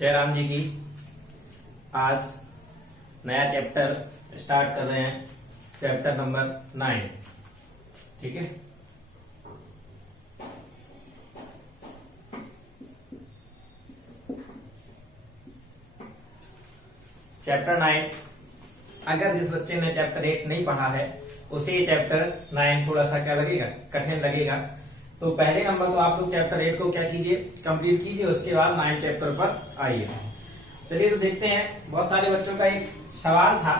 जय राम जी की। आज नया चैप्टर स्टार्ट कर रहे हैं, चैप्टर नंबर 9। ठीक है। चैप्टर 9, अगर जिस बच्चे ने चैप्टर 8 नहीं पढ़ा है उसे ये चैप्टर 9 थोड़ा सा क्या लगेगा, कठिन लगेगा। तो पहले नंबर तो आप लोग चैप्टर 8 को क्या कीजिए, कंप्लीट कीजिए, उसके बाद 9 चैप्टर पर आइए। चलिए तो देखते हैं। बहुत सारे बच्चों का एक सवाल था,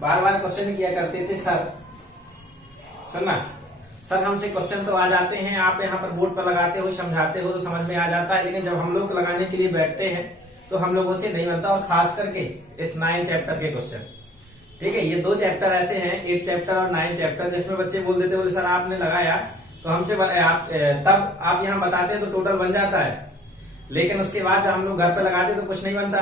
बार बार क्वेश्चन किया करते थे, सर सुनना सर हमसे क्वेश्चन तो आ जाते हैं, आप यहाँ पर बोर्ड पर लगाते हो, समझाते हो तो समझ में आ जाता है, लेकिन जब हम लोग लगाने के लिए बैठते हैं तो हम लोगों से नहीं बनता, और खास करके इस 9 चैप्टर के क्वेश्चन। ठीक है, ये 2 चैप्टर ऐसे हैं, 8 चैप्टर और 9 चैप्टर, जिसमें बच्चे बोल देते बोले सर आपने लगाया तो हमसे तब आप यहाँ बताते हैं तो टोटल बन जाता है, लेकिन उसके बाद जब हम लोग घर पे लगाते तो कुछ नहीं बनता।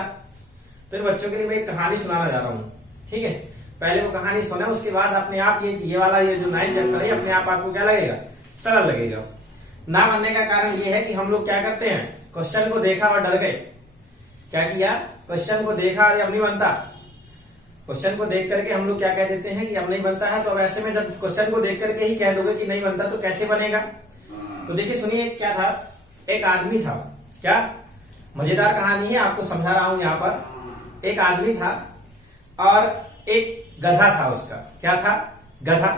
तो इन बच्चों के लिए मैं एक कहानी सुनाना जा रहा हूँ। ठीक है, पहले वो कहानी सुने, उसके बाद अपने आप ये वाला ये जो 9 चैप्टर है अपने आप आपको क्या लगेगा, सरल लगेगा। ना बनने का कारण ये है कि हम लोग क्या करते हैं, क्वेश्चन को देखा और डर गए। क्या किया, क्वेश्चन को देखा और अब नहीं बनता, क्वेश्चन को देख करके हम लोग क्या कह देते हैं कि अब नहीं बनता है। तो अब ऐसे में जब क्वेश्चन को देख करके ही कह दोगे कि नहीं बनता तो कैसे बनेगा। तो देखिए सुनिए, क्या था, एक आदमी था, क्या मजेदार कहानी है, आपको समझा रहा हूं यहाँ पर। एक आदमी था और एक गधा था, उसका क्या था, गधा।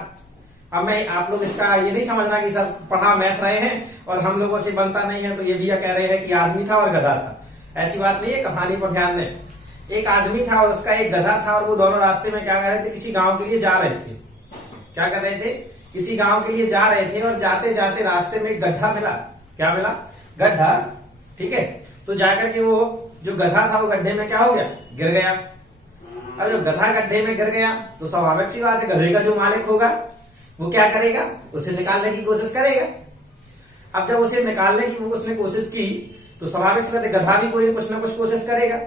अब मैं आप लोग इसका ये नहीं समझना कि सर पढ़ा मैथ रहे हैं और हम लोगों से बनता नहीं है, तो ये भैया कह रहे हैं कि आदमी था और गधा था, ऐसी बात नहीं है। कहानी पर ध्यान दें। एक आदमी था और उसका एक गधा था, और वो दोनों रास्ते में क्या कर रहे थे, किसी गांव के लिए जा रहे थे। क्या कर रहे थे, किसी गांव के लिए जा रहे थे, और जाते जाते रास्ते में एक गड्ढा मिला। क्या मिला, गड्ढा। ठीक है, तो जाकर के वो जो गधा था वो गड्ढे में क्या हो गया, गिर गया। अब जब गधा गड्ढे में गिर गया तो स्वाभाविक सी बात है, गधे का जो मालिक होगा वो क्या करेगा, उसे निकालने की कोशिश करेगा। अब जब उसे निकालने की उसने कोशिश की तो स्वाभाविक सी बात है, गधा भी कोई कुछ ना कुछ कोशिश करेगा।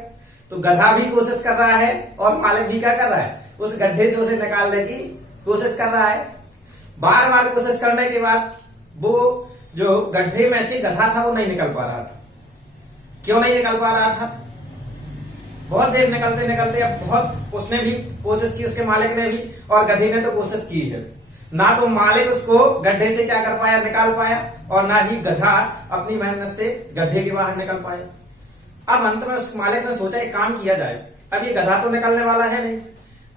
तो गधा भी कोशिश कर रहा है और मालिक भी क्या कर रहा है, उस गड्ढे से उसे निकालने की कोशिश कर रहा है। बार बार कोशिश करने के बाद वो जो गड्ढे में से गधा था वो नहीं निकल पा रहा था। क्यों नहीं निकल पा रहा था, बहुत देर निकलते निकलते अब बहुत उसने भी कोशिश की, उसके मालिक ने भी, और गधे ने तो कोशिश की है ना, तो मालिक उसको गड्ढे से क्या कर पाया, निकाल पाया, और ना ही गधा अपनी मेहनत से गड्ढे के बाहर निकल पाया। अब अंत में उस मालिक ने सोचा एक काम किया जाए, अब ये गधा तो निकलने वाला है नहीं,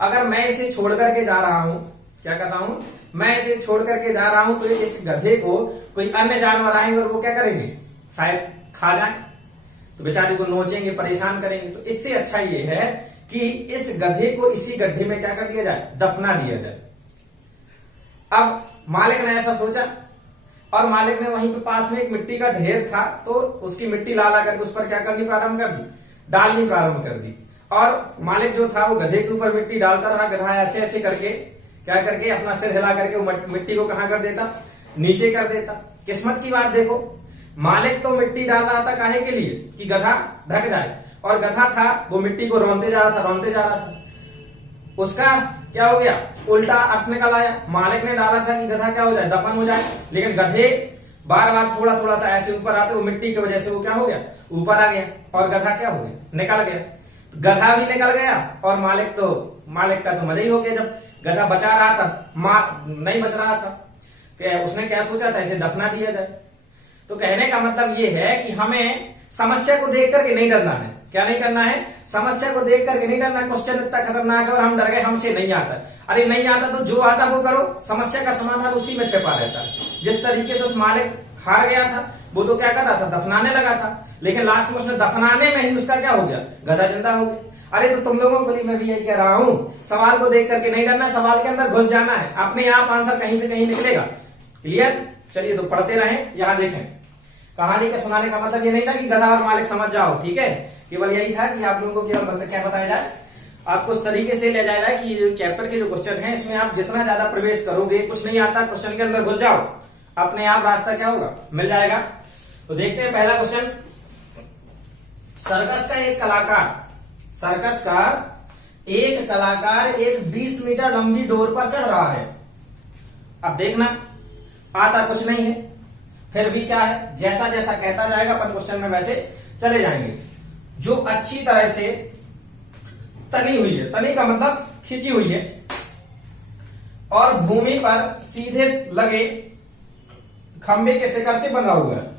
अगर मैं इसे छोड़ करके जा रहा हूं, क्या कर रहा हूं, मैं इसे छोड़ करके जा रहा हूं, तो इस गधे को कोई अन्य जानवर आएंगे और वो क्या करेंगे, शायद खा जाए, तो बेचारे को नोचेंगे, परेशान करेंगे। तो इससे अच्छा ये है कि इस गधे को इसी गड्ढे में क्या कर दिया जाए, दफना दिया जाए। अब मालिक ने ऐसा सोचा, और मालिक ने वहीं पे पास में एक मिट्टी का ढेर था, तो उसकी मिट्टी ला करके उस पर क्या करनी प्रारंभ कर दी, डालनी प्रारंभ कर दी। और मालिक जो था वो गधे के ऊपर मिट्टी डालता रहा। गधा ऐसे ऐसे करके क्या करके अपना सिर हिला करके वो मिट्टी को कहां कर देता, नीचे कर देता। किस्मत की बात देखो, मालिक तो मिट्टी डाल रहा था काहे के लिए, कि गधा ढक जाए, और गधा था वो मिट्टी को रौंदते जा रहा था, रौंदते जा रहा था। उसका क्या हो गया, उल्टा अर्थ निकल आया। मालिक ने डाला था कि गधा क्या हो जाए, दफन हो जाए, लेकिन गधे बार बार थोड़ा थोड़ा सा ऐसे ऊपर आते, वो मिट्टी की वजह से वो क्या हो गया, ऊपर आ गया, और गधा क्या हो गया, निकल गया। गधा भी निकल गया और मालिक का तो मजा ही हो गया। जब गधा बचा रहा था, नहीं बच रहा था, उसने क्या सोचा था, इसे दफना दिया जाए। तो कहने का मतलब ये है कि हमें समस्या को देख करके नहीं डरना है। क्या नहीं करना है, समस्या को देख करके नहीं डरना। क्वेश्चन इतना खतरनाक है और हम डर गए, हमसे नहीं आता। अरे नहीं आता तो जो आता वो करो, समस्या का समाधान उसी में छिपा रहता है। जिस तरीके से उस मालिक हार गया था, वो तो क्या कर रहा था, दफनाने लगा था, लेकिन लास्ट में उसने दफनाने में ही उसका क्या हो गया, गधा जिंदा हो गया। अरे तो तुम लोगों के लिए मैं भी यही कह रहा हूं, सवाल को देख करके नहीं डरना, सवाल के अंदर घुस जाना है, अपने आप आंसर कहीं से कहीं निकलेगा। क्लियर, चलिए तो पढ़ते रहें। यहां देखें, कहानी के सुनाने का मतलब ये नहीं था कि गधा और मालिक समझ जाओ, ठीक है, केवल यही था कि आप लोगों को केवल क्या बताया जाए, आपको उस तरीके से ले जाया जाए कि जो चैप्टर के जो क्वेश्चन है इसमें आप जितना ज्यादा प्रवेश करोगे, कुछ नहीं आता, क्वेश्चन के अंदर घुस जाओ, अपने आप रास्ता क्या होगा, मिल जाएगा। तो देखते हैं पहला क्वेश्चन। सर्कस का एक कलाकार एक 20 मीटर लंबी डोर पर चढ़ रहा है। अब देखना, आता कुछ नहीं है, फिर भी क्या है, जैसा जैसा कहता जाएगा अपन क्वेश्चन में वैसे चले जाएंगे। जो अच्छी तरह से तनी हुई है, तनी का मतलब खींची हुई है, और भूमि पर सीधे लगे खंबे के शिखर से बंधा हुआ है।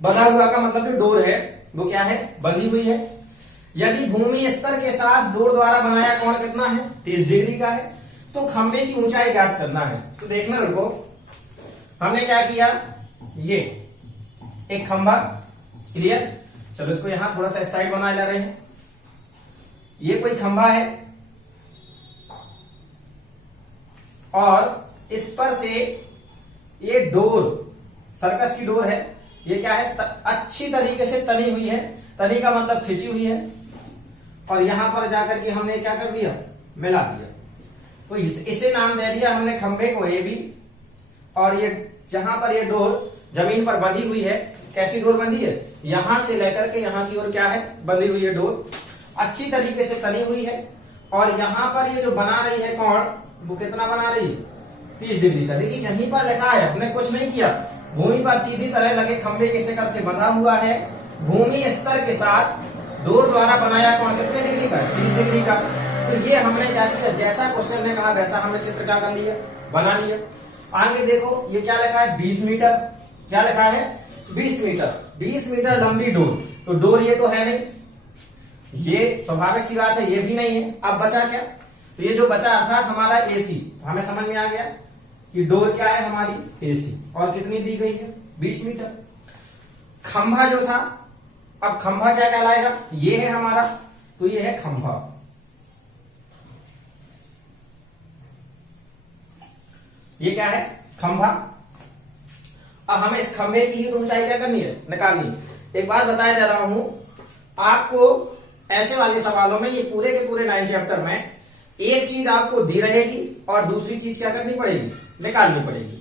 बंधा हुआ का मतलब जो डोर है वो क्या है, बंधी हुई है। यदि भूमि स्तर के साथ डोर द्वारा बनाया कोण कितना है, 30 डिग्री का है, तो खंबे की ऊंचाई ज्ञात करना है। तो देखना लड़को, हमने क्या किया, ये एक खंबा, क्लियर। चलो इसको यहां थोड़ा सा साइड बना ले रहे हैं। ये कोई खंबा है और इस पर से ये डोर, सर्कस की डोर है, ये क्या है, अच्छी तरीके से तनी हुई है। तनी का मतलब खिंची हुई है, और यहां पर जाकर के हमने क्या कर दिया, मिला दिया। तो इसे नाम दे दिया हमने खंबे को ए बी, और ये जहां पर ये डोर जमीन पर बंधी हुई है, कैसी डोर बंधी है, यहां से लेकर के यहां की ओर क्या है, बंधी हुई है डोर, अच्छी तरीके से तनी हुई है। और यहां पर ये जो बना रही है कोण, वो कितना बना रही है, 30 डिग्री का। देखिए यहीं पर लिखा है, हमने कुछ नहीं किया, भूमि पर सीधी तरह लगे खंबे के शिखर से बंधा हुआ है, भूमि स्तर के साथ डोर द्वारा बनाया कोण कितने डिग्री का, 30 डिग्री का। तो ये हमने क्या किया, जैसा क्वेश्चन ने कहा वैसा हमने चित्र क्या कर लिया, बना लिया। आगे देखो ये क्या लिखा है, 20 मीटर, क्या लिखा है, 20 मीटर, 20 मीटर लंबी डोर। तो डोर ये तो है नहीं, ये स्वाभाविक सी बात है, ये भी नहीं है। अब बचा क्या, तो ये जो बचा अर्थात हमारा एसी, हमें समझ में आ गया कि डोर क्या है हमारी, एसी, और कितनी दी गई है, 20 मीटर। खंभा जो था, अब खंभा क्या कहलाएगा, ये है हमारा, तो ये है खंभा, ये क्या है, खंभा। अब हमें इस खंभे की ऊंचाई क्या करनी है, निकालनी है। एक बात बताया जा रहा हूं आपको, ऐसे वाले सवालों में, ये पूरे के पूरे 9 चैप्टर में एक चीज आपको दी रहेगी और दूसरी चीज क्या करनी पड़ेगी, निकालनी पड़ेगी।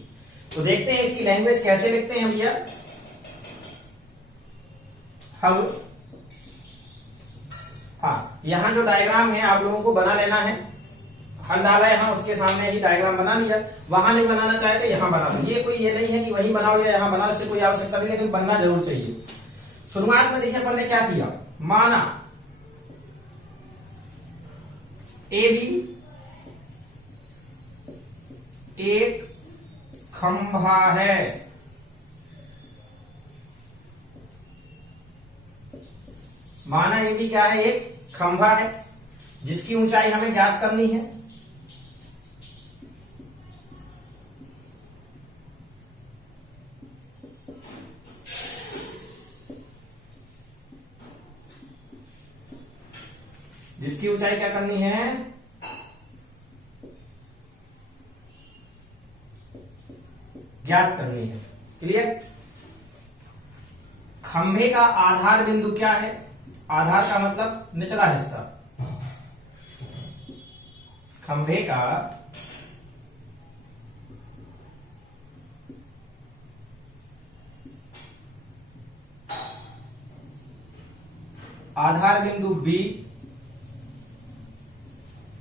तो देखते हैं इसकी लैंग्वेज कैसे लिखते हैं भैया। हम हाँ, यहां जो डायग्राम है आप लोगों को बना लेना है। हम डाला है, हाँ उसके सामने ही डायग्राम बना लिया, वहां नहीं बनाना चाहे तो यहां बना लो। ये कोई ये नहीं है कि वहीं बनाओ या यहां बनाओ, इससे कोई आवश्यकता नहीं, लेकिन बनना जरूर चाहिए। शुरुआत में देखिए अपन ने क्या किया, माना ए बी एक खंभा है, माना ए बी क्या है, एक खंभा है, जिसकी ऊंचाई हमें ज्ञात करनी है। जिसकी ऊंचाई क्या करनी है, ज्ञात करनी है, क्लियर। खंभे का आधार बिंदु क्या है, आधार का मतलब निचला हिस्सा, खंभे का आधार बिंदु बी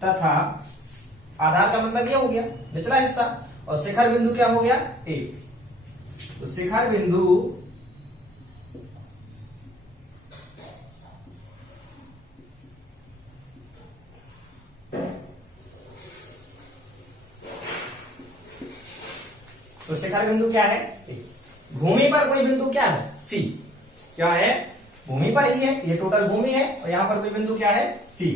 तथा आधार का मतलब ये हो गया निचला हिस्सा, और शिखर बिंदु क्या हो गया, ए। तो शिखर बिंदु शिखर बिंदु क्या है, ए। भूमि पर कोई बिंदु क्या है, सी, क्या है, भूमि पर ही है, ये टोटल भूमि है, और यहां पर कोई बिंदु क्या है, सी।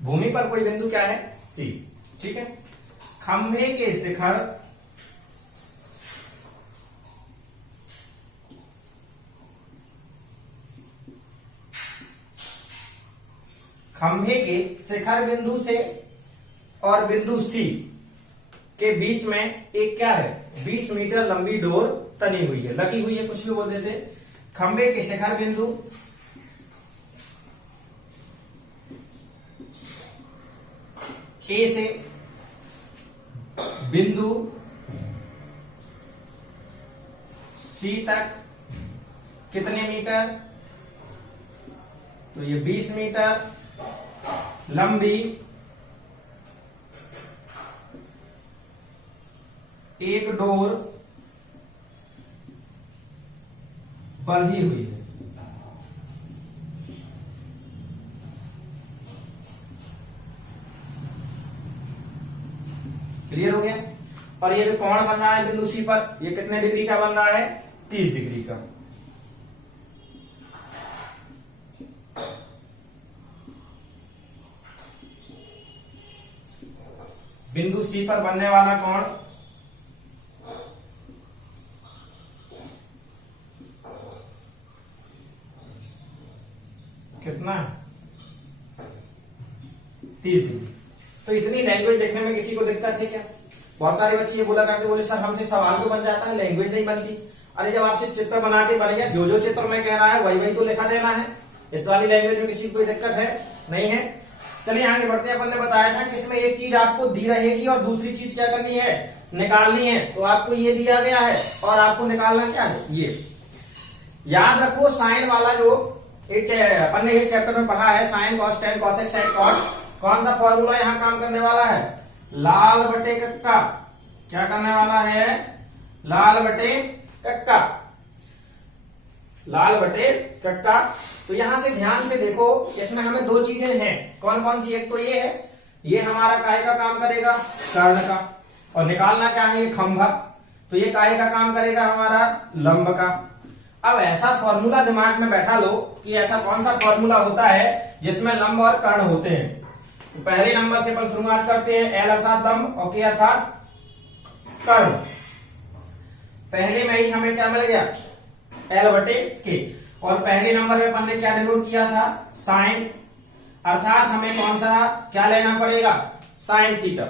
भूमि पर कोई बिंदु क्या है, सी, ठीक है। खंभे के शिखर खंभे के शिखर बिंदु से और बिंदु सी के बीच में एक क्या है, 20 मीटर लंबी डोर तनी हुई है, लगी हुई है, कुछ भी बोल देते। खंभे के शिखर बिंदु ए से बिंदु सी तक कितने मीटर, तो ये 20 मीटर लंबी एक डोर बंधी हुई है। क्लियर हो गया। और ये जो कोण बन रहा है बिंदु सी पर, ये कितने डिग्री का बन रहा है, 30 डिग्री का। बिंदु सी पर बनने वाला कोण कितना, 30 डिग्री। तो इतनी लैंग्वेज देखने में किसी को दिक्कत है क्या? बहुत सारे बच्चे ये बोला करते, बोले सर हमसे सवाल तो बन जाता है, लैंग्वेज नहीं बनती। अरे जब आपसे चित्र बनाते बन गया, जो जो चित्र में कह रहा है वही वही तो लिखा देना है। इस वाली लैंग्वेज में किसी को कोई दिक्कत है नहीं है। चलिए आगे बढ़ते हैं। अपन ने बताया था कि इसमें एक चीज आपको दी रहेगी और दूसरी चीज क्या करनी है, निकालनी है। तो आपको ये दिया गया है और आपको निकालना क्या है, ये याद रखो। साइन वाला जो अपन ने एक चैप्टर में पढ़ा है, sine cos tan cosec sec cot, कौन सा फॉर्मूला यहाँ काम करने वाला है, लाल बटे कक्का। क्या करने वाला है, लाल बटे कक्का, लाल बटे कक्का। तो यहां से ध्यान से देखो, इसमें हमें दो चीजें हैं। कौन कौन सी, एक तो ये है, ये हमारा काहे का काम करेगा, कर्ण का। और निकालना क्या है, ये खंभा, तो ये काहे का काम करेगा, हमारा लंब का। अब ऐसा फॉर्मूला दिमाग में बैठा लो कि ऐसा कौन सा फॉर्मूला होता है जिसमें लंब और कर्ण होते हैं। तो पहले नंबर से अपन शुरुआत करते हैं, एल अर्थात लंब और के अर्थात कर्ण। पहले में ही हमें क्या मिल गया, एल बटे के। और पहले नंबर में अपन ने क्या डिनोट किया था, साइन, अर्थात हमें कौन सा क्या लेना पड़ेगा, साइन थीटा।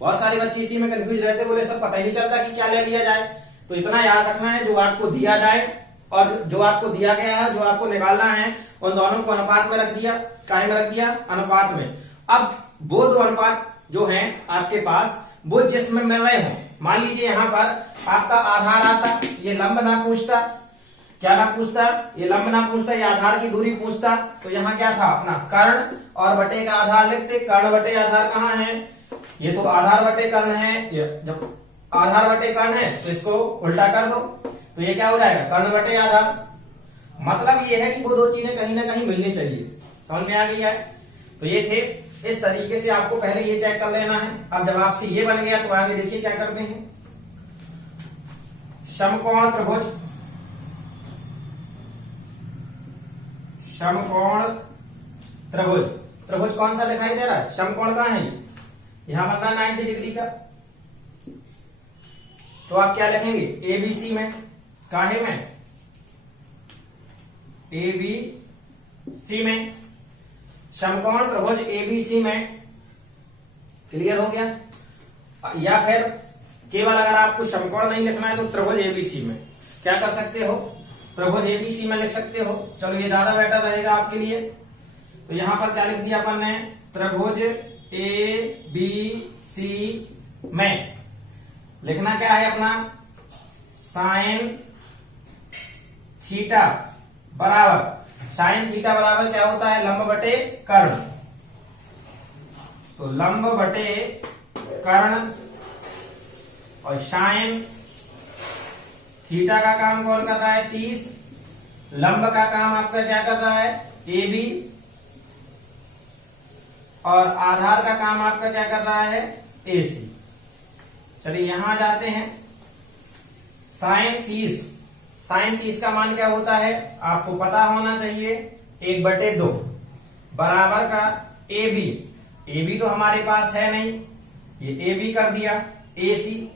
बहुत सारे बच्चे इसी में कंफ्यूज रहते, बोले सर पता ही नहीं चलता कि क्या ले लिया जाए। तो इतना याद रखना है, जो आपको दिया जाए और जो आपको दिया गया है, जो आपको निकालना है, उन दोनों को अनुपात में रख दिया। काहे में रख दिया, अनुपात में। अब वो दो अनुपात जो हैं आपके पास, वो जिसमें मिल रहे हो, मान लीजिए यहां पर आपका आधार आता, ये लंब ना पूछता, क्या ना पूछता, ये लंब ना पूछता, ये आधार की दूरी पूछता। तो यहाँ क्या था, अपना कर्ण और बटे का आधार लिखते। कर्ण बटे आधार कहाँ है, ये तो आधार बटे कर्ण है। जब आधार बटे कर्ण है तो इसको उल्टा कर दो, तो ये क्या हो जाएगा, कर्ण बटे आधार। मतलब ये है कि वो दो चीजें कहीं ना कहीं मिलनी चाहिए। समझ में आ गई है। तो ये थे, इस तरीके से आपको पहले ये चेक कर लेना है। अब जब आपसे ये बन गया तो आगे देखिए क्या करते हैं। समकोण त्रिभुज, समकोण त्रिभुज, त्रिभुज कौन सा दिखाई दे रहा है, समकोण कहाँ है, यहां बनना 90 डिग्री का। तो आप क्या लिखेंगे, एबीसी में, काहे में, एबीसी में, समकोण त्रिभुज एबीसी में। क्लियर हो गया। या फिर केवल अगर आपको समकोण नहीं लिखना है तो त्रिभुज एबीसी में क्या कर सकते हो, त्रिभुज एबीसी में लिख सकते हो। चलो ये ज्यादा बेटर रहेगा आपके लिए। तो यहां पर क्या लिख दिया अपन ने, त्रिभुज एबीसी में लिखना क्या है अपना, साइन थीटा बराबर, साइन थीटा बराबर क्या होता है, लंब बटे कर्ण। तो लंब बटे कर्ण, और साइन थीटा का काम कौन कर रहा है, 30। लंब का काम आपका क्या कर रहा है, ए बी। और आधार का काम आपका क्या कर रहा है, ए सी। चलिए यहां जाते हैं, साइन 30, साइन 30 का मान क्या होता है, आपको पता होना चाहिए, 1/2 बराबर का ए बी। ए बी तो हमारे पास है नहीं, ये ए बी कर दिया, ए सी,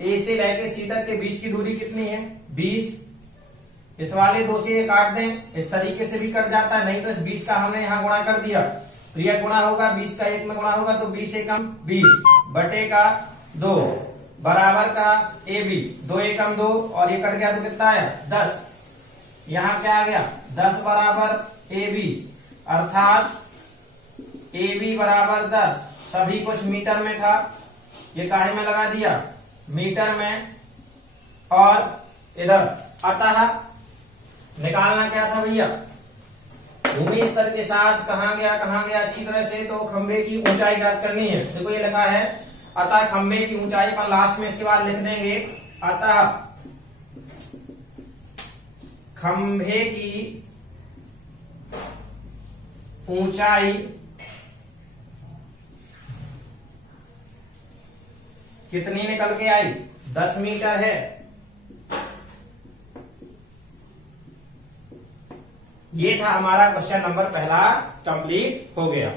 ए से लेके सी तक के बीच की दूरी कितनी है, 20। इस वाले 2 से ये काट दें, इस तरीके से भी कट जाता है, नहीं तो इस 20 का हमने यहां गुणा कर दिया, तो यह गुणा होगा, 20 का 1 में गुणा होगा, तो 20 एकम 20 बटे का 2 बराबर का ए बी, 2 एकम 2, और ये कट गया तो कितना आया, 10। यहां क्या आ गया, 10 बराबर ए बी, अर्थात ए बी बराबर 10। सभी कुछ मीटर में था, ये काहे में लगा दिया, मीटर में। और इधर अतः निकालना क्या था भैया, भूमि स्तर के साथ कहां गया अच्छी तरह से, तो खंबे की ऊंचाई ज्ञात करनी है। देखो ये लिखा है अतः खंबे की ऊंचाई पर लास्ट में इसके बाद लिख देंगे अतः खंबे की ऊंचाई कितनी निकल के आई, 10 मीटर है। ये था हमारा क्वेश्चन नंबर पहला, कंप्लीट हो गया।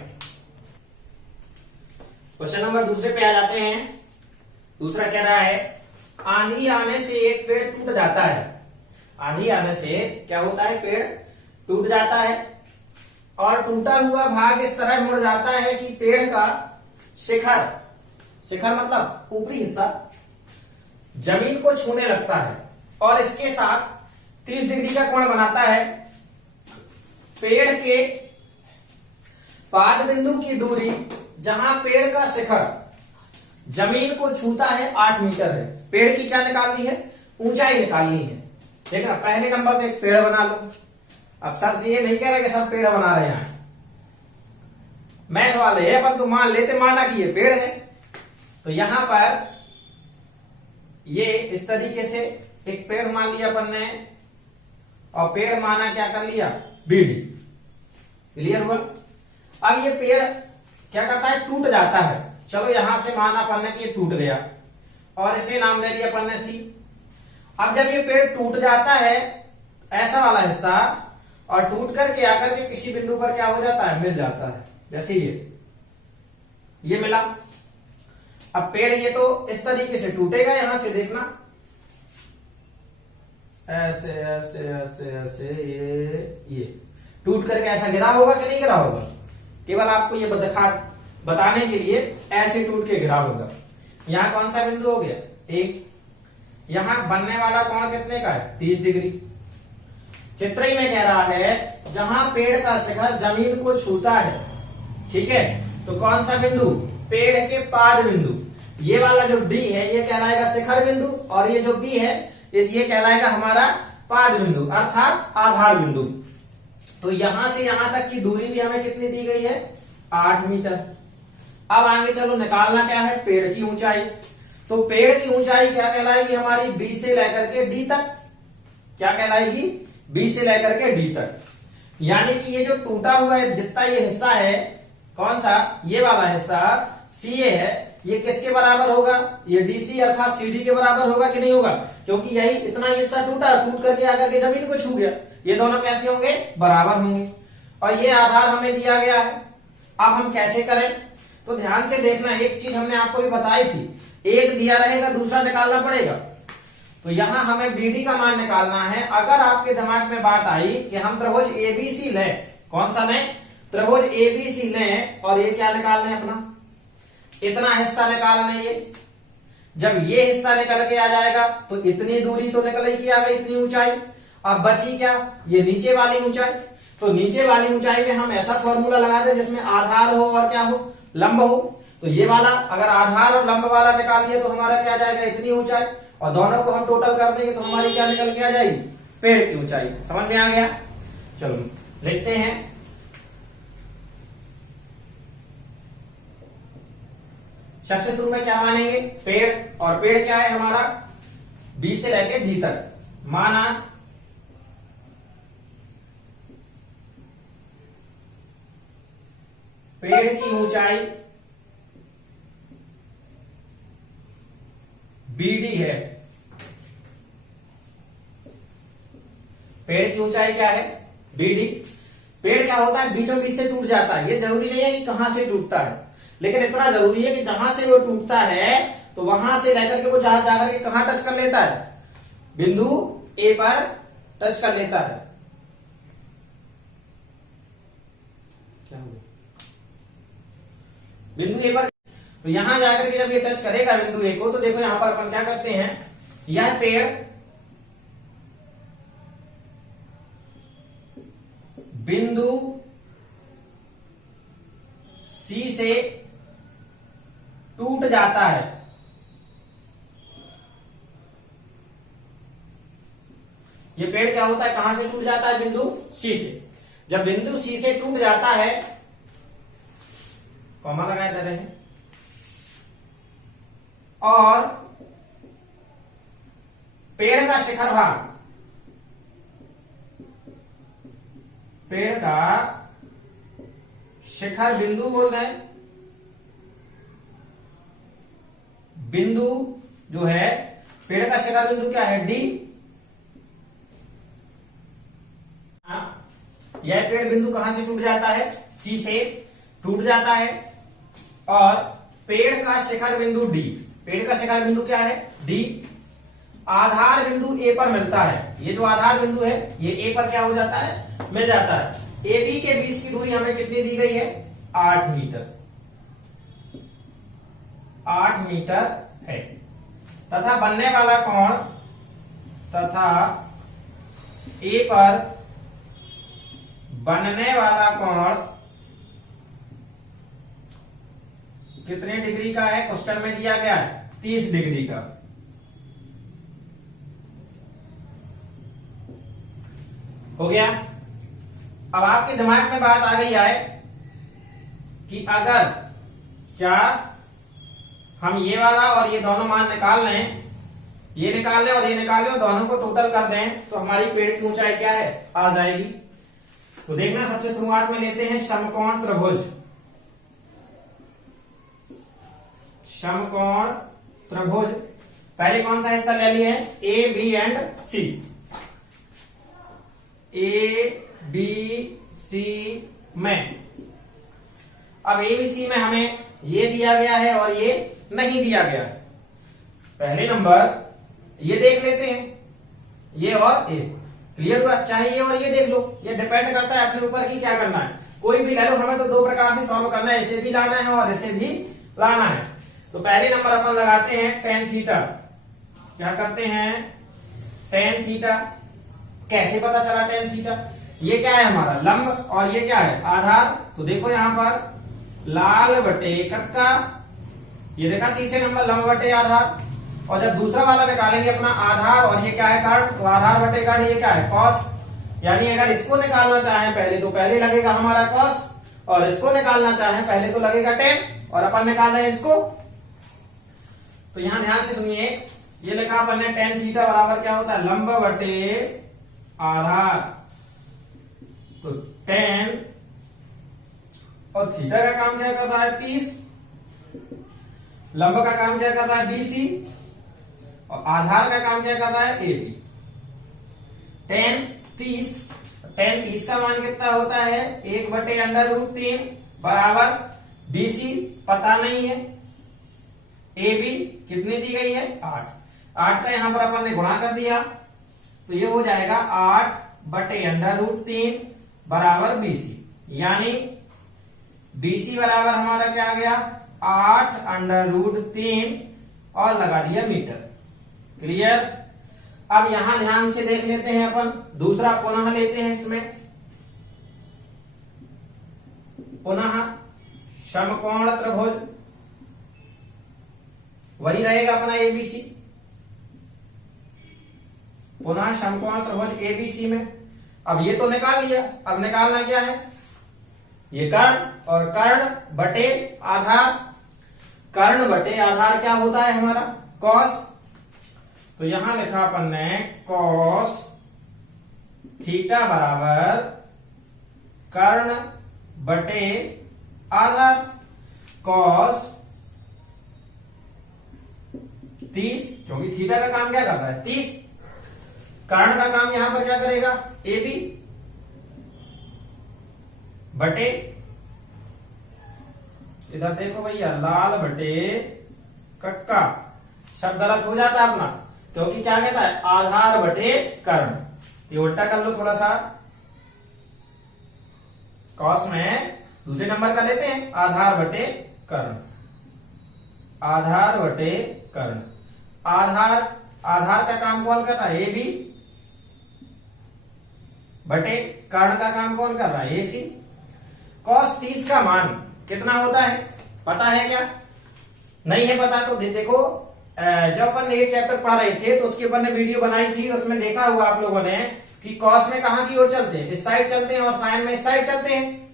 क्वेश्चन नंबर दूसरे पे आ जाते हैं। दूसरा कह रहा है आंधी आने से एक पेड़ टूट जाता है। आंधी आने से क्या होता है, पेड़ टूट जाता है और टूटा हुआ भाग इस तरह मुड़ जाता है कि पेड़ का शिखर, शिखर मतलब ऊपरी हिस्सा, जमीन को छूने लगता है और इसके साथ 30 डिग्री का कोण बनाता है। पेड़ के पाद बिंदु की दूरी जहां पेड़ का शिखर जमीन को छूता है 8 मीटर है। पेड़ की क्या निकालनी है, ऊंचाई निकालनी है। ठीक है, पहले नंबर पे एक पेड़ बना लो। अब सर से ये नहीं कह रहे कि सब पेड़ बना रहे हैं, मैथ वाले है, पर तुम मान लेते, माना कि ये पेड़ है। तो यहां पर ये इस तरीके से एक पेड़ मान लिया अपन ने, और पेड़ माना क्या कर लिया, बीडी। क्लियर हुआ। अब ये पेड़ क्या करता है, टूट जाता है। चलो यहां से माना अपन ने कि ये टूट गया और इसे नाम दे दिया अपन ने सी। अब जब ये पेड़ टूट जाता है ऐसा वाला हिस्सा, और टूट करके आकर के किसी बिंदु पर क्या हो जाता है, मिल जाता है। जैसे ये मिला। अब पेड़ ये तो इस तरीके से टूटेगा, यहां से देखना ऐसे ऐसे ऐसे ऐसे, ये टूट करके ऐसा गिरा होगा कि नहीं गिरा होगा, केवल आपको ये बताने के लिए ऐसे टूट के गिरा होगा। यहां कौन सा बिंदु हो गया, एक। यहां बनने वाला कोण कितने का है, 30 डिग्री। चित्र ही में कह रहा है जहां पेड़ का शिखर जमीन को छूता है, ठीक है, तो कौन सा बिंदु, पेड़ के पाद बिंदु। ये वाला जो डी है ये कहलाएगा शिखर बिंदु, और ये जो बी है ये कहलाएगा हमारा पाद बिंदु अर्थात आधार बिंदु। तो यहां से यहां तक की दूरी भी हमें कितनी दी गई है, 8 मीटर। अब आगे चलो निकालना क्या है, पेड़ की ऊंचाई। तो पेड़ की ऊंचाई क्या कहलाएगी हमारी, बी से लेकर के डी तक। क्या कहलाएगी, बी से लेकर के डी तक। यानी कि ये जो टूटा हुआ है जितना ये हिस्सा है, कौन सा, ये वाला हिस्सा सीए है, ये किसके बराबर होगा, ये डीसी अर्थात सीडी के बराबर होगा कि नहीं होगा, क्योंकि यही इतना हिस्सा टूटा, टूट करके आकर के जमीन को छू गया। ये दोनों कैसे होंगे, बराबर होंगे। और ये आधार हमें दिया गया है। अब हम कैसे करें, तो ध्यान से देखना, एक चीज हमने आपको भी बताई थी, एक दिया रहेगा दूसरा निकालना पड़ेगा। तो यहां हमें बीडी का मान निकालना है। अगर आपके दिमाग में बात आई कि हम त्रिभुज एबीसी लें, कौन सा लें, त्रिभुज एबीसी लें, और ये क्या निकालना है अपना, इतना हिस्सा निकालना है। ये जब ये हिस्सा निकल के आ जाएगा तो इतनी दूरी तो निकल ही आ गई, इतनी ऊंचाई। अब बची क्या, ये नीचे वाली ऊंचाई। तो नीचे वाली ऊंचाई में हम ऐसा फॉर्मूला लगा दें जिसमें आधार हो और क्या हो, लंब हो। तो ये वाला अगर आधार और लंब वाला निकाल दिया तो हमारा क्या आ जाएगा, इतनी ऊंचाई, और दोनों को हम टोटल कर देंगे तो हमारी क्या निकल के आ जाएगी, पेड़ की ऊंचाई। समझ में आ गया। चलो लिखते हैं, सबसे शुरू में क्या मानेंगे, पेड़, और पेड़ क्या है हमारा, बी से लेके डी तक। माना पेड़ की ऊंचाई बीडी है। पेड़ की ऊंचाई क्या है, बीडी। पेड़ क्या होता है, बीचों बीच से टूट जाता है। ये जरूरी नहीं है कि कहां से टूटता है, लेकिन इतना जरूरी है कि जहां से वो टूटता है तो वहां से लेकर के वो जहां जाकर के कहां टच कर लेता है, बिंदु ए पर टच कर लेता है। क्या हुआ, बिंदु ए पर। तो यहां जाकर के जब ये टच करेगा बिंदु ए को, तो देखो यहां पर अपन क्या करते हैं, यह पेड़ बिंदु सी से टूट जाता है। ये पेड़ क्या होता है, कहां से टूट जाता है, बिंदु सी से। जब बिंदु सी से टूट जाता है, कॉमा लगाए दे रहे हैं, और पेड़ का शिखर भाग, पेड़ का शिखर बिंदु बोल रहे हैं, बिंदु जो है पेड़ का शिखर बिंदु क्या है, डी। यह पेड़ बिंदु कहां से टूट जाता है, सी से टूट जाता है, और पेड़ का शिखर बिंदु डी, पेड़ का शिखर बिंदु क्या है, डी, आधार बिंदु ए पर मिलता है। ये जो आधार बिंदु है ये ए पर क्या हो जाता है, मिल जाता है। ए बी के बीच की दूरी हमें कितनी दी गई है, 8 मीटर, 8 मीटर है। तथा बनने वाला कोण, तथा ए पर बनने वाला कोण कितने डिग्री का है, क्वेश्चन में दिया गया है 30 डिग्री का। हो गया। अब आपके दिमाग में बात आ गई है कि अगर क्या हम ये वाला और ये दोनों मान निकाल लें, ये निकाल लें और ये निकाल लें और दोनों को टोटल कर दें तो हमारी पेड़ की ऊंचाई क्या है, आ जाएगी। तो देखना, सबसे शुरुआत में लेते हैं समकोण त्रिभुज। समकोण त्रिभुज पहले कौन सा हिस्सा ले लिए हैं, A B and C. A B C में, अब ए बी सी में हमें ये दिया गया है और ये नहीं दिया गया है। पहले नंबर ये देख लेते हैं, ये और ए, क्लियर हुआ। चाहे ये और ये देख लो, ये डिपेंड करता है अपने ऊपर की क्या करना है, कोई भी ले लो, हमें तो दो प्रकार से सॉल्व करना है, इसे भी लाना है और इसे भी लाना है। तो पहले नंबर अपन लगाते हैं टेन थीटा। क्या करते हैं, टेन थीटा। कैसे पता चला टेन थीटा, ये क्या है हमारा लंब और ये क्या है आधार। तो देखो यहां पर लाल बटे कक्का, ये देखा तीसरे नंबर लंब बटे आधार। और जब दूसरा वाला निकालेंगे अपना आधार और ये क्या है कर्ण, तो आधार बटे कर्ण ये क्या है कॉस। यानी अगर इसको निकालना चाहें पहले तो पहले लगेगा हमारा कॉस, और इसको निकालना चाहें पहले तो लगेगा टेन, और अपन निकाल रहे हैं इसको। तो यहां ध्यान से सुनिए, ये लिखा अपन ने टेन थीटा बराबर क्या होता है, लंब बटे आधार। तो टेन और थीटा का काम क्या कर रहा है 30, लंब का काम क्या कर रहा है BC, और आधार का काम क्या कर रहा है AB। टेन 30 का मान कितना होता है, 1/√3 बराबर BC पता नहीं है, AB कितनी दी गई है 8 का यहां पर अपन ने गुणा कर दिया, तो ये हो जाएगा 8/√3 बराबर BC। यानी BC बराबर हमारा क्या आ गया 8√3 और लगा दिया मीटर। क्लियर। अब यहां ध्यान से देख लेते हैं अपन, दूसरा पुनः लेते हैं इसमें, पुनः समकोण त्रिभुज वही रहेगा अपना ABC। पुनः समकोण त्रिभुज ABC में, अब ये तो निकाल लिया, अब निकालना क्या है, ये कर्ण और कर्ण बटे आधार। कर्ण बटे आधार क्या होता है हमारा कॉस। तो यहां लिखा अपन ने कॉस थीटा बराबर कर्ण बटे आधार। कॉस 30, क्योंकि थीटा का काम क्या कर रहा है 30, कर्ण का काम यहां पर क्या करेगा AB बटे, इधर देखो भैया लाल बटे कक्का, शब्द गलत हो जाता है अपना, क्योंकि क्या कहता है आधार बटे कर्ण। ये उल्टा कर लो थोड़ा सा, कॉस में दूसरे नंबर का लेते हैं आधार बटे कर्ण, आधार बटे कर्ण। आधार का काम कौन कर रहा है AB बटे कर्ण का काम कौन कर रहा है AC। कॉस 30 का मान कितना होता है पता है क्या, नहीं है पता तो देखो जब अपन एक चैप्टर पढ़ रहे थे तो उसके ऊपर ने वीडियो बनाई थी, उसमें देखा हुआ आप लोगों ने कि कॉस में कहां की ओर चलते हैं, इस साइड चलते हैं, और साइन में इस साइड चलते हैं,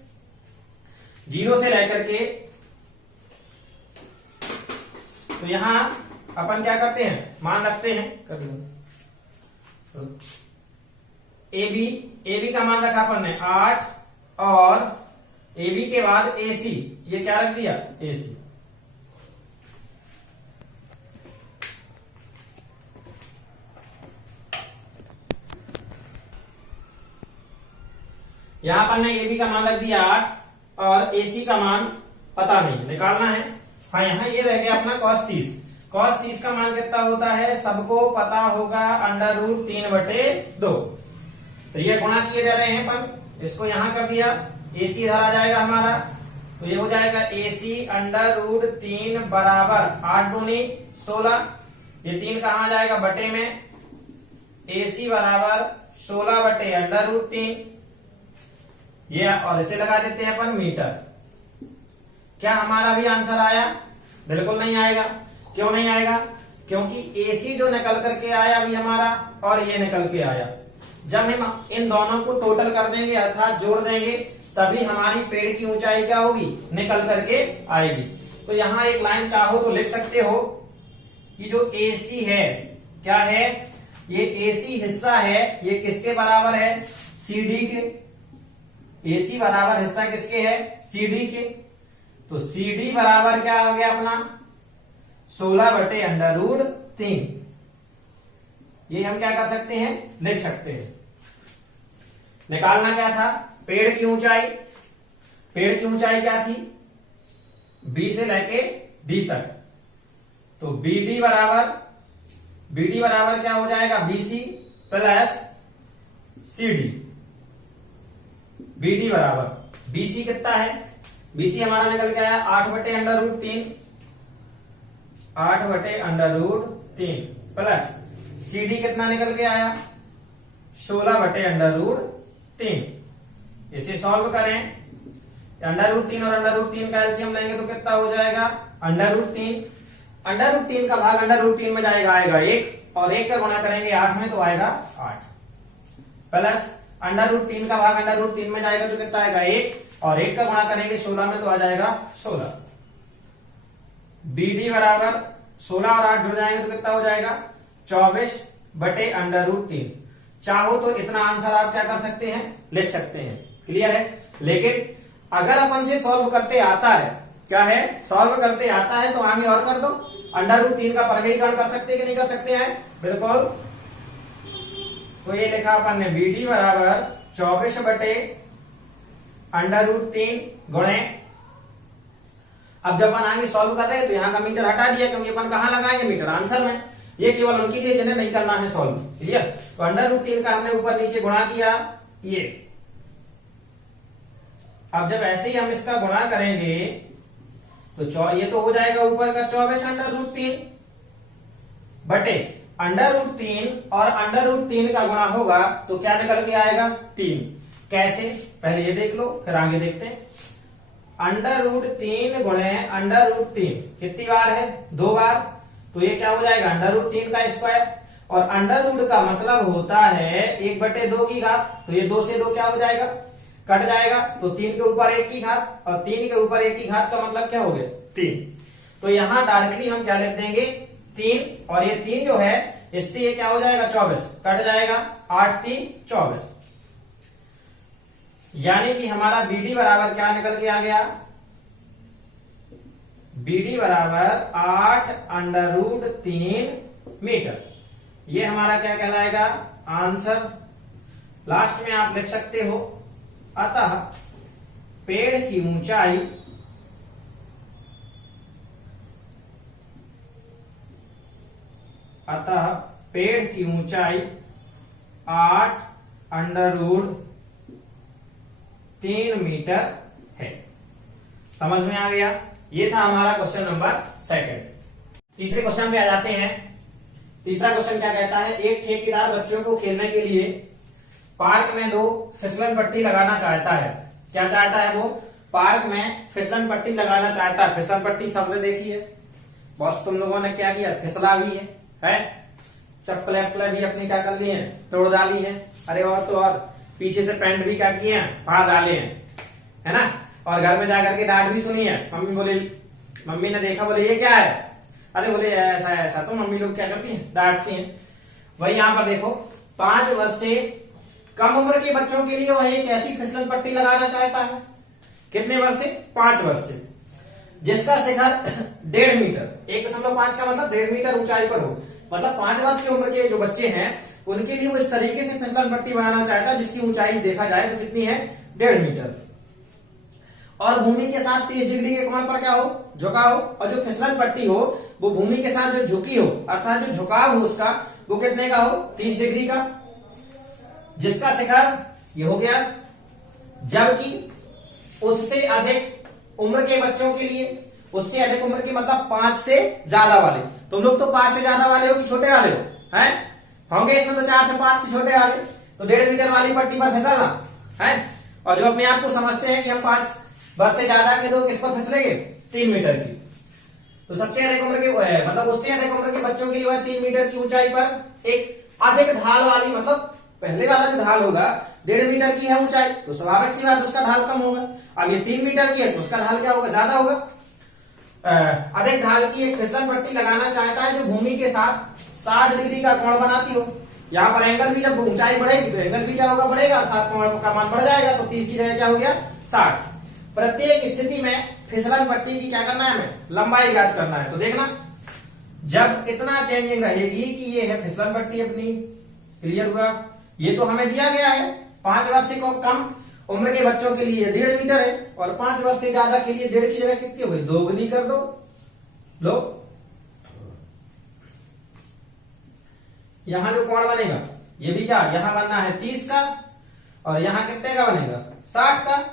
0 से लेकर के। तो यहां अपन क्या करते हैं, मान रखते हैं, कर दो ए बी का मान रखा अपन ने 8, और ए बी के बाद ए सी, ये क्या रख दिया, ए सी। यहां पर ने ए बी का मान रख दिया 8 और ए सी का मान पता नहीं, निकालना है। हाँ, यहां ये रह गया अपना cos 30। cos 30 का मान कितना होता है, सबको पता होगा, √3/2। तो ये गुणा किए जा रहे हैं अपन, इसको यहां कर दिया, ए सी इधर आ जाएगा हमारा, तो ये हो जाएगा ए सी √3 बराबर 8 दूनी 16। ये 3 कहां आ जाएगा, बटे में, ए सी बराबर 16/√3। ये और इसे लगा देते हैं अपन मीटर। क्या हमारा भी आंसर आया? बिल्कुल नहीं आएगा। क्यों नहीं आएगा? क्योंकि एसी जो निकल करके आया अभी हमारा, और ये निकल के आया, जब हम इन दोनों को टोटल कर देंगे अर्थात जोड़ देंगे, तभी हमारी पेड़ की ऊंचाई क्या होगी, निकल करके आएगी। तो यहां एक लाइन चाहो तो लिख सकते हो कि जो एसी है, क्या है, ये एसी हिस्सा है, ये किसके बराबर है, सीडी के। एसी बराबर हिस्सा किसके है, सीडी के। तो सीडी बराबर क्या हो गया अपना, 16/√3। ये हम क्या कर सकते हैं, लिख सकते हैं। निकालना क्या था, पेड़ की ऊंचाई। पेड़ की ऊंचाई क्या थी, बी से लेके डी तक। तो बीडी बराबर क्या हो जाएगा, बीसी प्लस सीडी। बीडी बराबर बीसी कितना है, बीसी हमारा निकल के आया 8/√3, 8/√3 प्लस सीडी कितना निकल के आया, 16/√3। इसे सॉल्व करें, √3 और √3 का एलसीएम लेंगे तो कितना हो जाएगा, √3। √3 का भाग √3 में जाएगा, आएगा 1, और 1 का गुणा करेंगे 8 में तो आएगा 8, प्लस √3 का भाग √3 में जाएगा तो कितना आएगा 1, और 1 का गुणा करेंगे 16 में तो आ जाएगा 16। बीडी बराबर 16 और 8 जुड़ जाएंगे तो कितना हो जाएगा, 24/√3। चाहो तो इतना आंसर आप क्या कर सकते हैं, लिख सकते हैं। क्लियर है? लेकिन अगर अपन से सॉल्व करते आता है, क्या है, सॉल्व करते आता है, तो आगे और कर दो, √3 का परिमेयीकरण कर सकते कि नहीं कर सकते हैं, बिल्कुल। तो ये लिखा अपन ने बीडी बराबर 24/√3 गुणे, अब जब अपन आगे सॉल्व कर रहे हैं तो यहां का मीटर हटा दिया, क्योंकि अपन कहां लगाएंगे, मीटर आंसर में। ये केवल उनकी लिए जिन्हें नहीं करना है सॉल्व। क्लियर? तो √3 का हमने ऊपर नीचे गुणा किया, ये। अब जब ऐसे ही हम इसका गुणा करेंगे तो ये तो हो जाएगा ऊपर का 24/√3 बटे √3, और √3 का गुणा होगा तो क्या निकल के आएगा, 3। कैसे, पहले ये देख लो फिर आगे देखते हैं। √3 गुणे √3 कितनी बार है, 2 बार, तो ये क्या हो जाएगा, √3 का स्क्वायर, और अंडर का मतलब होता है 1/2 की घात, तो ये 2 से 2 क्या हो जाएगा, कट जाएगा, तो 3 के ऊपर 1 की घात, और 3 के ऊपर 1 की घात का मतलब क्या हो गया, 3। तो यहां डायरेक्टली हम क्या लिख देंगे, 3, और ये 3 जो है इससे ये क्या हो जाएगा, 24 कट जाएगा, 8 3 24। यानी कि हमारा बीडी बराबर क्या निकल के आ गया, बीडी बराबर 8/√3 मीटर। ये हमारा क्या कहलाएगा, आंसर। लास्ट में आप लिख सकते हो, अतः पेड़ की ऊंचाई अतः पेड़ की ऊंचाई 8/√3 मीटर है। समझ में आ गया? ये था हमारा क्वेश्चन नंबर 2। तीसरे क्वेश्चन पे आ जाते हैं। तीसरा क्वेश्चन क्या कहता है, एक ठेकेदार बच्चों को खेलने के लिए पार्क में 2 फिसलन पट्टी लगाना चाहता है। क्या चाहता है वो, पार्क में फिसलन पट्टी लगाना चाहता है। फिसलन पट्टी सबने देखी है, बहुत तुम लोगों ने क्या किया, फिसला भी है? चप्पल एप्पल भी अपनी क्या कर लिए हैं, तोड़ डाली है। अरे और तो और पीछे से पैंट भी क्या किए हैं, फाड़ डाले हैं, है ना। और घर में जाकर के डांट भी सुनी है। मम्मी ने देखा, बोले ये क्या है, अरे बोले ऐसा ऐसा। तो मम्मी लोग क्या करती हैं, डांटती हैं। वही यहाँ पर देखो, 5 वर्ष से कम उम्र के बच्चों के लिए वह एक ऐसी फिसलन पट्टी लगाना चाहता है। कितने वर्ष से, 5 वर्ष से, जिसका शिखर 1.5 मीटर, 1.5 का मतलब 1.5 मीटर ऊंचाई पर हो। मतलब 5 वर्ष की उम्र के जो बच्चे हैं उनके लिए वो इस तरीके से फिसलन पट्टी बनाना चाहता है जिसकी ऊंचाई देखा जाए तो कितनी है, 1.5 मीटर, और भूमि के साथ 30 डिग्री के कोण पर क्या हो, झुका हो। और जो फिसलन पट्टी हो वो भूमि के साथ जो झुकी हो, अर्थात जो झुकाव हो उसका, वो कितने का हो, 30 डिग्री का, जिसका शिखर ये हो गया। जबकि उससे अधिक उम्र के बच्चों के लिए, उससे अधिक उम्र के मतलब 5 से ज्यादा वाले, तुम लोग तो 5 से ज्यादा वाले हो कि छोटे वाले हो, हैं? होंगे इसमें तो 4 से 5 से छोटे वाले, तो 1.5 मीटर वाली पट्टी पर फिसलना है। और जो अपने आप को समझते हैं कि हम 5 वर्ष से ज्यादा के, तो किस पर फिसलेंगे, 3 मीटर की। तो सबसे अधिक उम्र के मतलब उससे अधिक उम्र के बच्चों के लिए 3 मीटर की ऊंचाई पर एक अधिक ढाल वाली, मतलब पहले वाला जो ढाल होगा 1.5 मीटर की है ऊंचाई, तो स्वाभाविक सी बात उसका ढाल कम होगा। अब ये 3 मीटर की है तो उसका ढाल क्या होगा, ज्यादा होगा। अधिक ढाल की एक फिसलन पट्टी लगाना चाहता है जो भूमि के साथ 60 डिग्री का कोण बनाती हो। यहाँ पर एंगल भी, जब ऊंचाई बढ़ेगी तो एंगल भी क्या होगा, बढ़ेगा, अर्थात कोण का मान बढ़ जाएगा। तो 30 की जगह क्या हो गया, 60। प्रत्येक स्थिति में फिसलन पट्टी की क्या करना है, हमें लंबाई ज्ञात करना है। तो देखना, जब इतना चेंजिंग रहेगी कि ये है फिसलन पट्टी अपनी, क्लियर हुआ। ये तो हमें दिया गया है 5 वर्ष से कम उम्र के बच्चों के लिए 1.5 मीटर है, और 5 वर्ष से ज्यादा के लिए 1.5 की जगह कितनी हो गई, 2 गुनी कर दो। लो, यहां जो कोण बनेगा ये भी क्या, यहां बनना है 30 का, और यहां कितने का बनेगा, 60 का।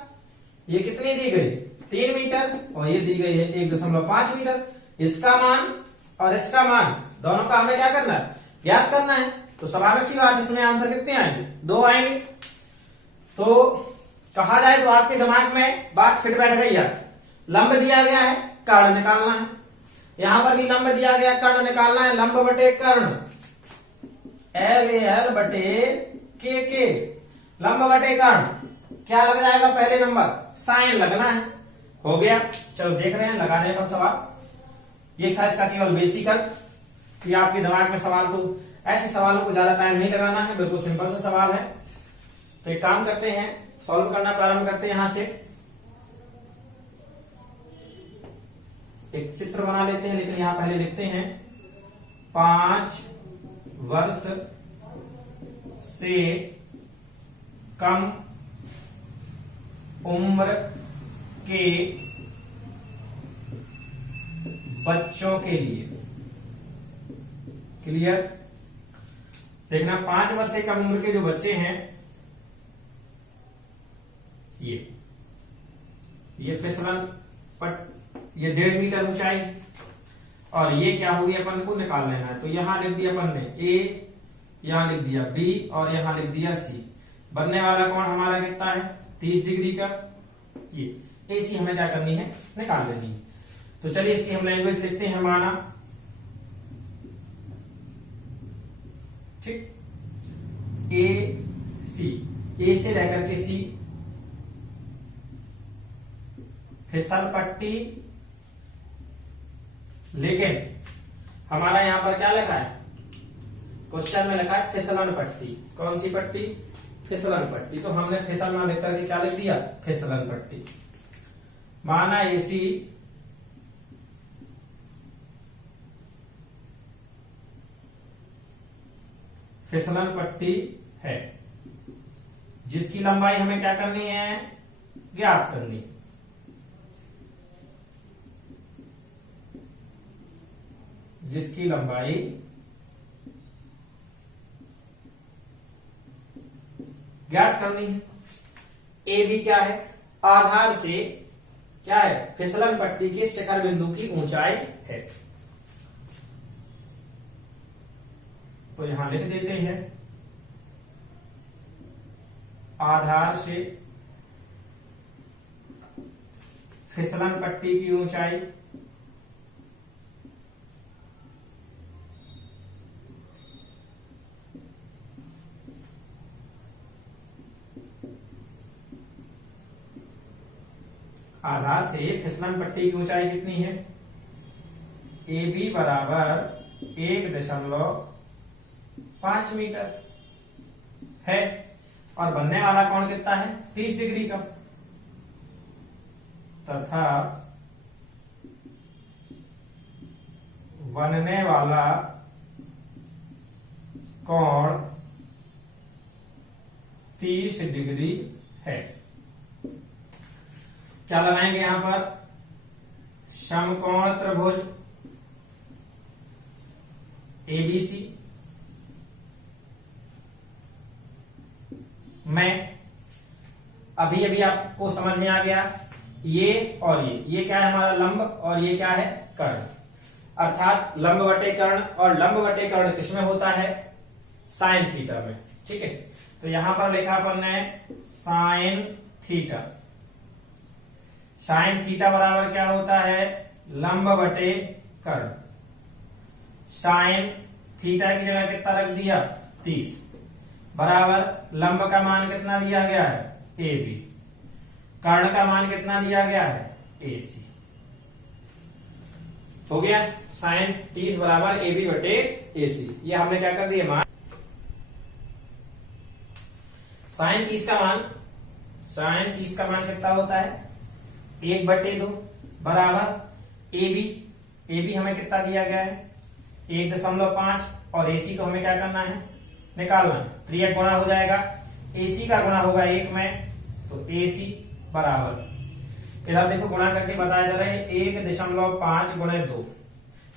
ये कितनी दी गई, 3 मीटर, और ये दी गई है 1.5 मीटर। इसका मान और इसका मान दोनों का हमें क्या करना है, ज्ञात करना है। तो स्वाभाविक सी बात, इसमें आंसर कितने आएंगे, 2 आएंगे। तो कहा जाए तो आपके दिमाग में बात फिट बैठ गई है। लंब दिया गया है, कर्ण निकालना है। यहां पर भी लंब दिया गया, कर्ण निकालना है। लंब बटे कर्ण, LAL बटे KK, लंब बटे कर्ण क्या लग जाएगा, पहले नंबर साइन लगना है। हो गया, चलो देख रहे हैं, लगा रहे हैं सवाल। ये था इसका केवल बेसिक कि आपके दिमाग में सवाल को, ऐसे सवालों को ज्यादा टाइम नहीं लगाना है, बिल्कुल सिंपल सा सवाल है। तो एक काम करते हैं, सॉल्व करना प्रारंभ करते हैं। यहां से एक चित्र बना लेते हैं, लेकिन यहां पहले लिखते हैं 5 वर्ष से कम उम्र के बच्चों के लिए, क्लियर। देखना, 5 वर्ष से कम उम्र के जो बच्चे हैं, ये फिसलन पट, ये 1.5 मीटर ऊंचाई, और ये क्या होगी, अपन को निकाल लेना है। तो यहां लिख दिया अपन ने A, यहां लिख दिया B, और यहां लिख दिया C। बनने वाला कोण हमारा कितना है, 30 डिग्री का। ये AC हमें क्या करनी है, निकाल देनी है। तो चलिए इसकी हम लैंग्वेज लिखते हैं, माना, ठीक, AC, A से लेकर के C, फिसल पट्टी। लेकिन हमारा यहां पर क्या लिखा है, क्वेश्चन में लिखा है फिसलन पट्टी। कौन सी पट्टी, फिसलन पट्टी। तो हमने फिसलना लिख करके क्या लिख दिया, फिसलन पट्टी। माना AC फिसलन पट्टी है, जिसकी लंबाई हमें क्या करनी है, ज्ञात करनी। जिसकी लंबाई ज्ञात करनी है। ए बी क्या है, आधार से क्या है, फिसलन पट्टी के शिखर बिंदु की ऊंचाई है। तो यहां लिख देते हैं, आधार से फिसलन पट्टी की ऊंचाई आधार से फिसलन पट्टी की ऊंचाई कितनी है? ए बी बराबर 1.5 मीटर है और बनने वाला कोण कितना है? 30 डिग्री का, तथा बनने वाला कोण 30 डिग्री है। क्या लगाएंगे यहां पर? समकोण त्रिभुज एबीसी में अभी अभी आपको समझ में आ गया, ये और ये क्या है? हमारा लंब और ये क्या है? कर्ण। अर्थात लंब बटे कर्ण, और लंब बटे कर्ण किसमें होता है? साइन थीटा में। ठीक है, तो यहां पर लिखा अपन ने साइन थीटा। साइन थीटा बराबर क्या होता है? लंब बटे कर्ण। साइन थीटा की जगह कितना रख दिया? 30 बराबर लंब का मान कितना दिया गया है? A B. कर्ण का मान कितना दिया गया है? ए सी। हो गया साइन 30 बराबर ए बी बटे ए सी। ये हमने क्या कर दिया मान। साइन 30 का मान कितना होता है? 1/2 बराबर ए बी हमें कितना दिया गया है? 1.5 और एसी को हमें क्या करना है? निकालना है। तो यह गुणा हो जाएगा, एसी का गुणा होगा 1 में, तो एसी बराबर, इधर देखो गुणा करके बताया जा रहा है 1.5 गुणे 2,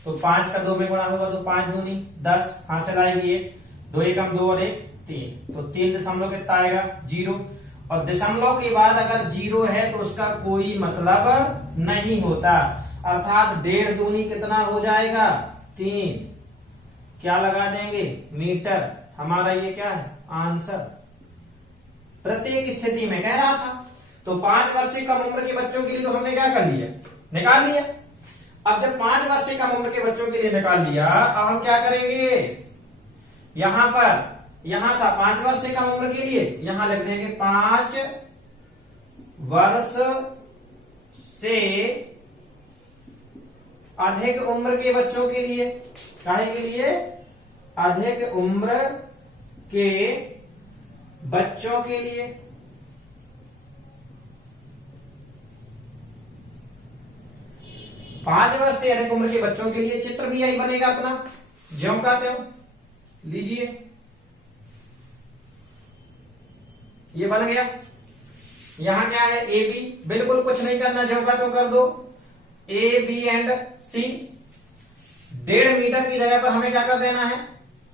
तो 5 का 2 में गुणा होगा तो 5 दूनी 10, हासिल आएगी 2 एकम 2 और 1 3, तो 3 दशमलव कितना आएगा? 0। और दशमलव के बाद अगर 0 है तो उसका कोई मतलब नहीं होता, अर्थात 1.5 दूनी कितना हो जाएगा? 3। क्या लगा देंगे? मीटर। हमारा ये क्या है? आंसर। प्रत्येक स्थिति में कह रहा था, तो 5 वर्ष से कम उम्र के बच्चों के लिए तो हमने क्या कर लिया? निकाल लिया। अब जब 5 वर्ष से कम उम्र के बच्चों के लिए निकाल लिया, अब हम क्या करेंगे? यहां था 5 वर्ष से कम उम्र के लिए, यहां लिख देंगे 5 वर्ष से अधिक उम्र के बच्चों के लिए। काहे के लिए? अधिक उम्र के बच्चों के लिए। पांच वर्ष से अधिक उम्र के बच्चों के लिए चित्र भी यही बनेगा अपना, ज्यों कहते हो। लीजिए, ये बन गया। यहां क्या है? ए बी, बिल्कुल कुछ नहीं करना, ज्यों का तो कर दो। A B and C 1.5 metre की जगह पर हमें क्या कर देना है?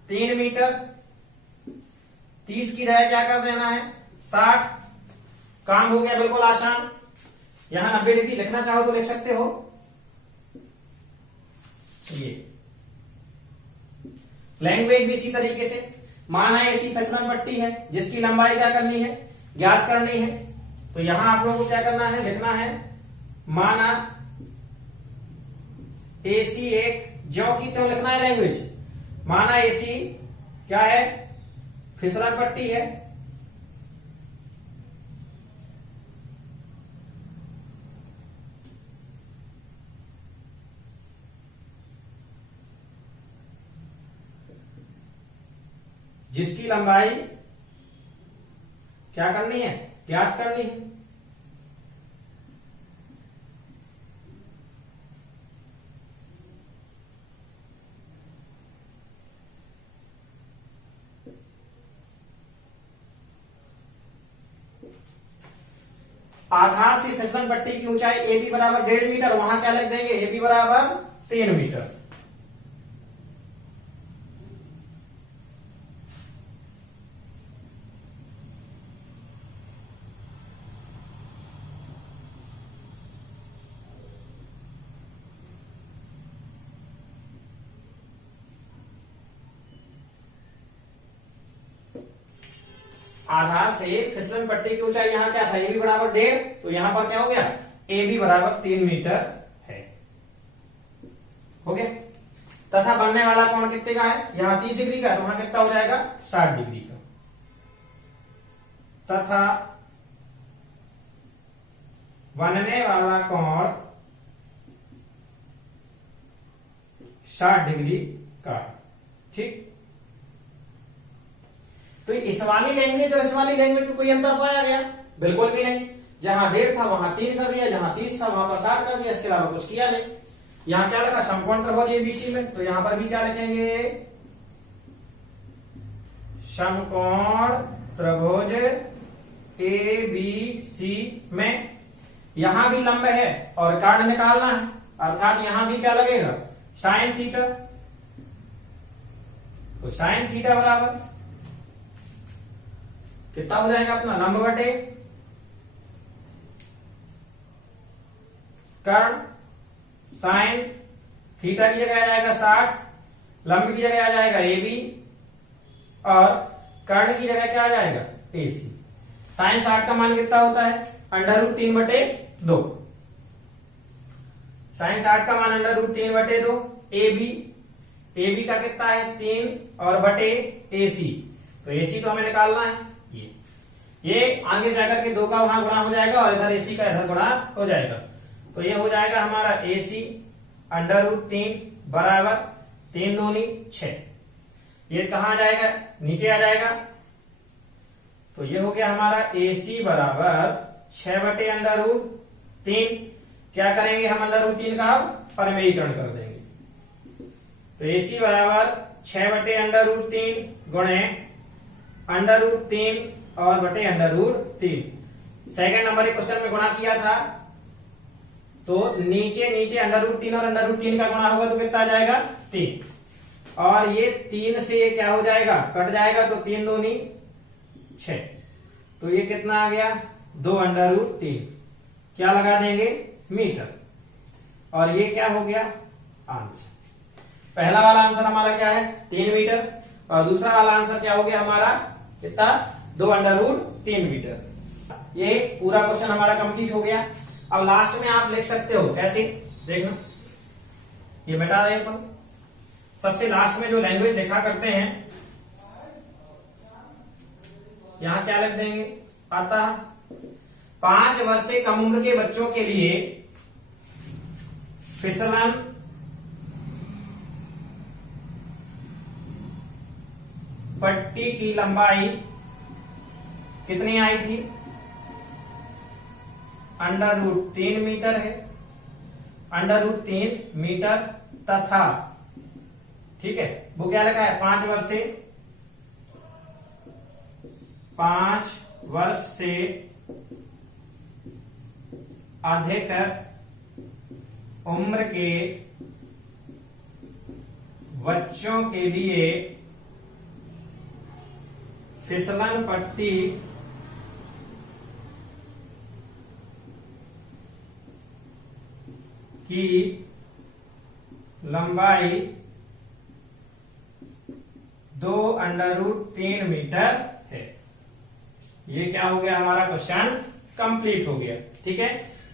3 मीटर। 30 की जगह क्या कर देना है? 60। काम हो गया, बिल्कुल आसान। यहां 90 डिग्री लिखना चाहो तो लिख सकते हो। ये लैंग्वेज भी इसी तरीके से, माना ऐसी फिसलन पट्टी है जिसकी लंबाई क्या करनी है? ज्ञात करनी है। तो यहां आप लोगों को क्या करना है? लिखना है माना एसी एक, जो की त्यों लिखना है लैंग्वेज। माना एसी क्या है? फिसलन पट्टी है। जिसकी लंबाई क्या करनी है? ज्ञात करनी है। आधार से फिसलन पट्टी की ऊंचाई ए बी बराबर 1.5 मीटर, वहां क्या लिख देंगे? ए बी बराबर 3 मीटर। आधार से फिसलन पट्टी की ऊंचाई यहां क्या था? ए बी बराबर 1.5, तो यहां पर क्या हो गया? ए बी बराबर 3 मीटर है। हो गया। तथा बनने वाला कोण कितने का है? यहां 30 डिग्री का, तो वहां कितना हो जाएगा? 60 डिग्री का। तथा बनने वाला कोण 60 डिग्री का। ठीक, तो इस वाली लैंग्वेज और इस वाली लैंग्वेज में कोई अंतर पाया गया? बिल्कुल भी नहीं। जहां 1.5 था वहां 3 कर दिया, जहां 30 था वहां पर 60 कर दिया, इसके अलावा कुछ किया नहीं। यहां क्या लिखा? समकोण त्रिभुज एबीसी में, तो यहां पर भी क्या लिखेंगे? समकोण त्रिभुज एबीसी में। यहां भी लंब है और कर्ण निकालना है, अर्थात यहां भी क्या लगेगा? Sine theta. तो साइन थीटा बराबर कितना हो जाएगा अपना? लंब बटे कर्ण। साइन थीटा की जगह आ जाएगा 60, लंब की जगह आ जाएगा AB और कर्ण की जगह क्या आ जाएगा? AC। साइन 60 का मान कितना होता है? √3/2। साइन 60 का मान √3/2। AB का कितना है? 3 और बटे AC। तो AC तो हमें निकालना है। ये आगे जाकर के 2 का वहां गुणा हो जाएगा और इधर AC का इधर गुणा हो जाएगा। तो ये हो जाएगा हमारा AC √3 बराबर 3 दूनी 6। ये कहां आ जाएगा? नीचे आ जाएगा। तो ये हो गया हमारा AC बराबर 6/√3। क्या करेंगे हम? √3 का परिमेयीकरण कर देंगे। तो AC बराबर 6/√3 गुणे √3 और बटे √3। सेकंड नंबर के क्वेश्चन में गुणा किया था, तो नीचे नीचे √3 और √3 का गुणा होगा तो कितना आ जाएगा? 3। और ये 3 से ये क्या हो जाएगा? कट जाएगा, तो 3 दूनी 6। तो ये कितना आ गया? 2√3। क्या लगा देंगे? मीटर। और ये क्या हो गया? आंसर। पहला वाला आंसर हमारा क्या है? 3 मीटर। और दूसरा वाला आंसर क्या हो गया हमारा? कितना? 2√3 मीटर। ये पूरा क्वेश्चन हमारा कंप्लीट हो गया। अब लास्ट में आप लिख सकते हो, कैसे? देखना, ये बेटा रहे अपन सबसे लास्ट में जो लैंग्वेज लिखा करते हैं, यहां क्या लिख देंगे? अतः 5 वर्ष से कम उम्र के बच्चों के लिए फिसलन पट्टी की लंबाई कितनी आई थी? √3 मीटर है। √3 मीटर तथा, ठीक है, वो क्या लिखा है? 5 वर्ष से अधिक उम्र के बच्चों के लिए फिसलन पट्टी की लंबाई 2√3 मीटर है। ये क्या हो गया? हमारा क्वेश्चन कंप्लीट हो गया। ठीक है,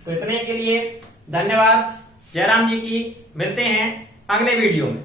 तो इतने के लिए धन्यवाद। जयराम जी की। मिलते हैं अगले वीडियो में।